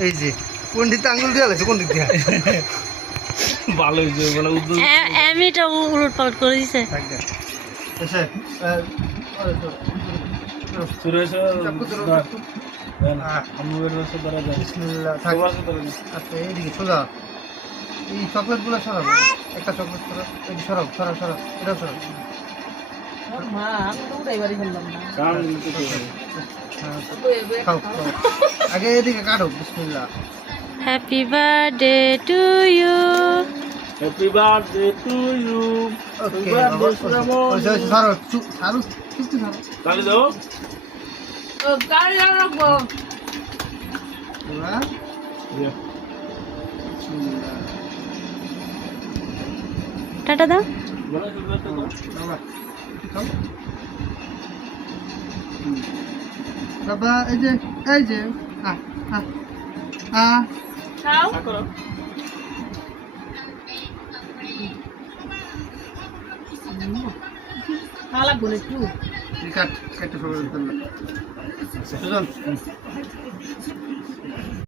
এই যে পণ্ডিত আঙ্গুল দিয়ে আছে কোন দিক দিয়ে ভালো হয়েছে মানে এমনিটা উলট পালট করে দিছে এসে শুরু হয়েছে আমুলের রসে ধরা যায় বিসমিল্লাহ থাক আচ্ছা এইদিকে সোজা এই চকলেটগুলো সরাবো একটা চকলেট সরাও এই সরাও সরাও সরাও এটা সরাও মা আমি তো উড়াই বাড়ি ফেললাম না খাও খাও আগে এদিকে কাটো বিসমিল্লাহ happy birthday to you happy birthday to you okay ওই সরাও সারু চুপটি সরাও তাহলে দাও ও গাড়ি রাখবো হ্যাঁ টাটা দাও বাবা এই যে খাও খাওয়া লাগবো না একটু কাট কাটতে সবাই সুজন